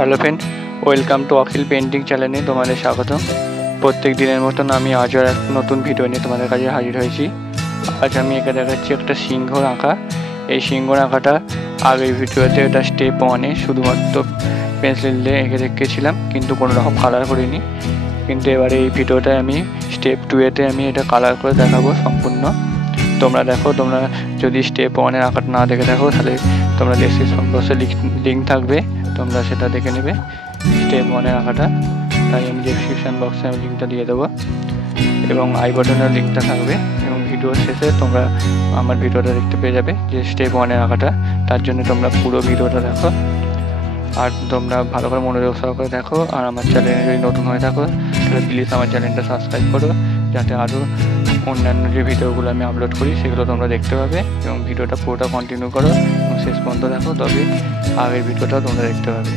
Hello friend, welcome to Akhil painting চ্যানেলে তোমাদের স্বাগত। প্রত্যেক দিনের মতন আমি আজও এক নতুন ভিডিও নিয়ে তোমাদের কাছে হাজির হয়েছি। আজ আমি একে দেখাচ্ছি একটা সিংহর আঁকা। এই সিংহর আঁকাটা আগের ভিডিওতে এটা স্টেপ 1-এ শুধুমাত্র পেন্সিল দিয়ে এঁকে রেখেছিলাম, কিন্তু কোনো রকম কালার করিনি। কিন্তু এবারে এই ভিডিওটায় আমি স্টেপ 2-এতে আমি এটা কালার করে দেখাবো সম্পূর্ণ। তোমরা দেখো, তোমরা যদি স্টেপ 1-এর আঁকাটা না দেখে থাকো তাহলে তোমরা ডেসক্রিপশন বক্সে লিঙ্ক থাকবে, তোমরা সেটা দেখে নেবে স্টেপ 1-এর আঁকাটা। তাই আমি ডেসক্রিপশন বক্সে আমি লিঙ্কটা দিয়ে দেবো এবং আই বাটনের লিঙ্কটা থাকবে, এবং ভিডিওর শেষে তোমরা আমার ভিডিওটা দেখতে পেয়ে যাবে যে স্টেপ 1-এর আঁকাটা। তার জন্য তোমরা পুরো ভিডিওটা দেখো, আর তোমরা ভালো করে মনোযোগ সহকারে দেখো। আর আমার চ্যানেলে যদি নতুন হয়ে থাকো তাহলে প্লিজ আমার চ্যানেলটা সাবস্ক্রাইব করো, যাতে আরও অন্যান্য যে ভিডিওগুলো আমি আপলোড করি সেগুলো তোমরা দেখতে পাবে। এবং ভিডিওটা পুরোটা কন্টিনিউ করো এবং শেষ পর্যন্ত দেখো, তবে আগের ভিডিওটাও তোমরা দেখতে পাবে।